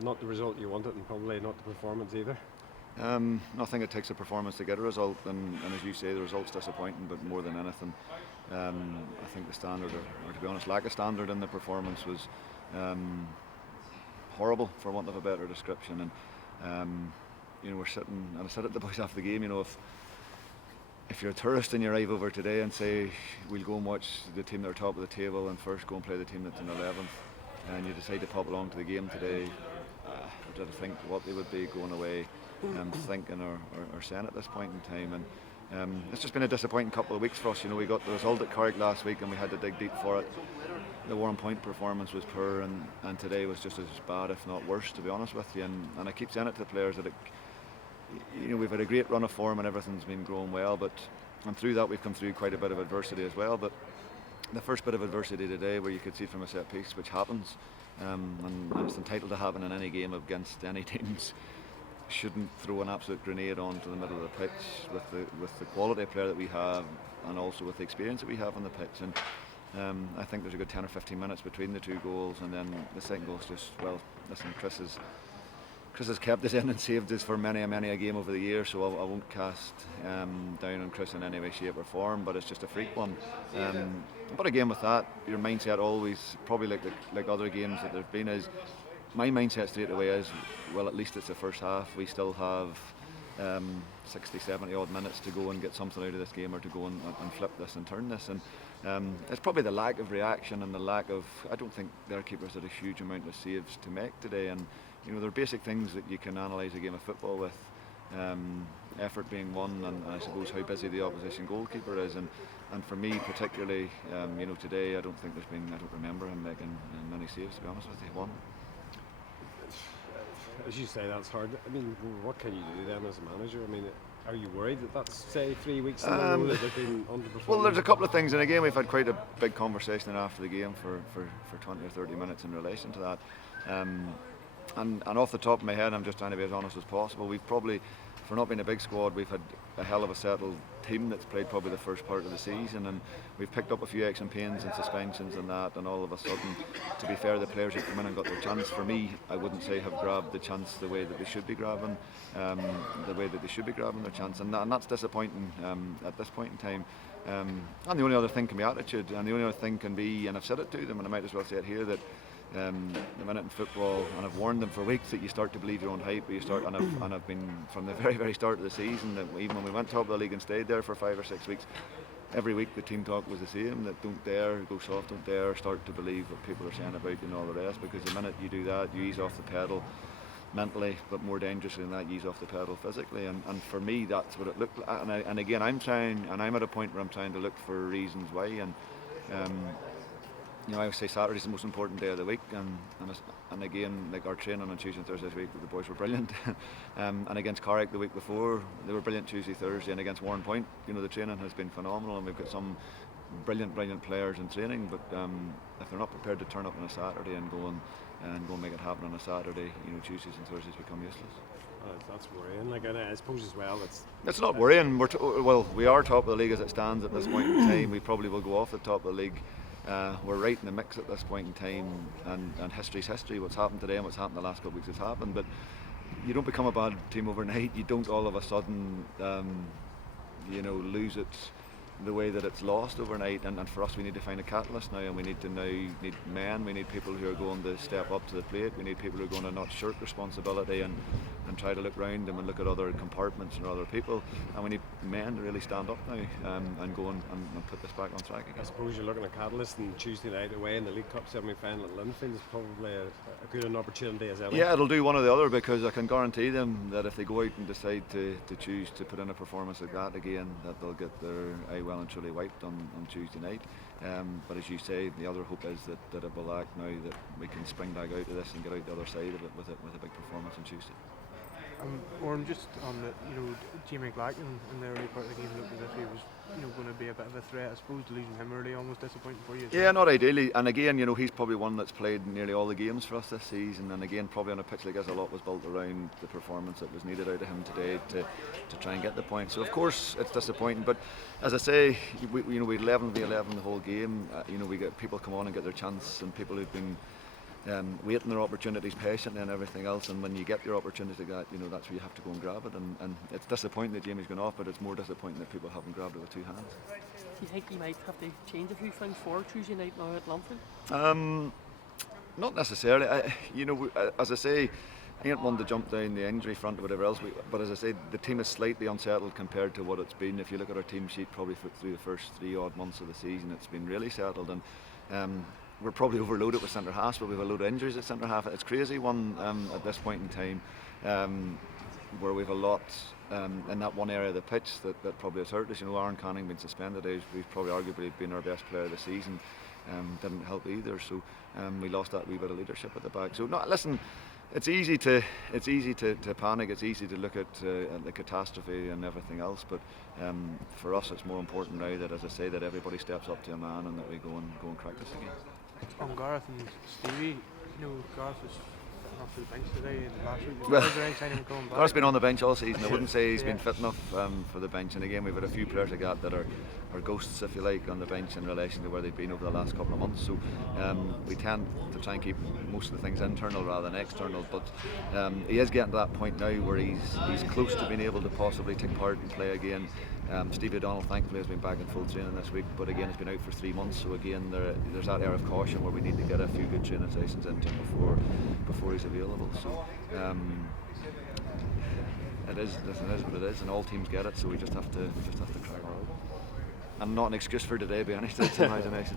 not the result you wanted, and probably not the performance either. I think it takes a performance to get a result, and as you say, the result's disappointing, but more than anything, I think the standard, or to be honest, lack of standard in the performance was horrible, for want of a better description. And we're sitting, and I said it to the boys after the game, if you're a tourist and you arrive over today and say we'll go and watch the team that are top of the table and first go and play the team that's in 11th, and you decide to pop along to the game today, I did think what they would be going away thinking or saying at this point in time. And it's just been a disappointing couple of weeks for us. We got the result at Carrick last week and we had to dig deep for it. The Warren Point performance was poor, and today was just as bad, if not worse, to be honest with you. And I keep saying it to the players that we've had a great run of form and everything's been growing well, and through that we've come through quite a bit of adversity as well. But the first bit of adversity today, where you could see from a set piece, which happens, and it's entitled to happen in any game against any teams, shouldn't throw an absolute grenade onto the middle of the pitch with the quality of player that we have, and also with the experience that we have on the pitch. And I think there's a good 10 or 15 minutes between the two goals, and then the second goal is just, well, listen, Chris has kept us in and saved us for many a game over the years, so I won't cast down on Chris in any way, shape or form, but it's just a freak one. But again, with that, your mindset always, probably like other games that there've been, is my mindset straight away is, well, at least it's the first half. We still have 60, 70 odd minutes to go and get something out of this game, or to go and flip this and turn this. And it's probably the lack of reaction and the lack of, I don't think their keepers had a huge amount of saves to make today. And there are basic things that you can analyse a game of football with, effort being one, and I suppose how busy the opposition goalkeeper is. And for me particularly, today I don't remember him making many saves, to be honest with you. One. As you say, that's hard. I mean, what can you do then as a manager? I mean, are you worried that that's, say, 3 weeks in a row that they've been underperforming? Well, there's a couple of things, and again, we've had quite a big conversation after the game for 20 or 30 minutes in relation to that. And off the top of my head, I'm just trying to be as honest as possible. We've probably, for not being a big squad, we've had a hell of a settled team that's played probably the first part of the season, and we've picked up a few aches and pains and suspensions and that, and all of a sudden, to be fair, the players who come in and got their chance, for me, I wouldn't say have grabbed the chance the way that they should be grabbing, their chance, and that's disappointing at this point in time. And the only other thing can be attitude, and the only other thing can be, and I've said it to them, and I might as well say it here, that the minute in football, and I've warned them for weeks, that you start to believe your own hype, and I've been from the very, very start of the season, that even when we went top of the league and stayed there for 5 or 6 weeks, every week the team talk was the same, that don't dare go soft, don't dare start to believe what people are saying about you and all the rest, because the minute you do that, you ease off the pedal mentally, but more dangerously than that, you ease off the pedal physically. And for me, that's what it looked like. And again, I'm at a point where I'm trying to look for reasons why. And I would say Saturday's the most important day of the week, and again, like our training on Tuesday and Thursday this week, the boys were brilliant. And against Carrick the week before, they were brilliant Tuesday, Thursday, and against Warren Point, the training has been phenomenal, and we've got some brilliant players in training. But if they're not prepared to turn up on a Saturday and go and make it happen on a Saturday, Tuesdays and Thursdays become useless. That's worrying. And I suppose as well, it's not worrying. We are top of the league as it stands at this point in time. We probably will go off the top of the league. We're right in the mix at this point in time, and history's history. What's happened today and what's happened the last couple of weeks has happened, but you don't become a bad team overnight. You don't all of a sudden lose it the way that it's lost overnight, and for us we need to find a catalyst now, and we need men, we need people who are going to step up to the plate, we need people who are going to not shirk responsibility and try to look round them and look at other compartments and other people, and we need men to really stand up now and go and put this back on track again. I suppose you're looking at catalyst, and Tuesday night away in the League Cup semi-final at Linfield is probably a good an opportunity as any. Yeah, it'll do one or the other, because I can guarantee them that if they go out and decide to choose to put in a performance like that again, that they'll get their eye well and truly wiped on Tuesday night. But as you say, the other hope is that it will act now, that we can spring back out of this and get out the other side of it with a big performance on Tuesday. Or just on the, Jamie Glacken in the early part of the game looked as if he was, going to be a bit of a threat. I suppose losing him early on was disappointing for you. Yeah, not ideally. And again, he's probably one that's played nearly all the games for us this season. And again, probably on a pitch like this, a lot was built around the performance that was needed out of him today to try and get the point. So of course it's disappointing. But as I say, we 11v11 the whole game. We get people come on and get their chance, and people who've been waiting their opportunities patiently and everything else. And when you get your opportunity, that's where you have to go and grab it. And it's disappointing that Jamie's gone off, but it's more disappointing that people haven't grabbed it with two hands. Do you think you might have to change a few things for Tuesday night now at Lumford? Not necessarily. As I say, I ain't one to jump down the injury front or whatever else. But as I say, the team is slightly unsettled compared to what it's been. If you look at our team sheet, probably through the first 3 odd months of the season, it's been really settled. And we're probably overloaded with centre halves, but we've a load of injuries at centre half. It's crazy one at this point in time, where we've a lot in that one area of the pitch that probably has hurt us. Oran Kearney being suspended, he's probably arguably been our best player of the season. Didn't help either, so we lost that wee bit of leadership at the back. So listen, it's easy to panic. It's easy to look at the catastrophe and everything else. But for us, it's more important now that, as I say, that everybody steps up to a man and that we go and crack this again. On Gareth and Stevie, Gareth was fitting off to the bench today and last week. Well, Was there any sign of him coming back? Gareth's been on the bench all season. I wouldn't say he's been fit enough for the bench. And again, we've had a few players like that are ghosts, if you like, on the bench in relation to where they've been over the last couple of months. So we tend to try and keep most of the things internal rather than external. But he is getting to that point now where he's close to being able to possibly take part and play again. Stevie O'Donnell thankfully has been back in full training this week, but again he's been out for 3 months, so again there's that air of caution where we need to get a few good training sessions into him before he's available. So it is what it is, and all teams get it, so we just have to crack on. And not an excuse for today, be honest, it's imagination.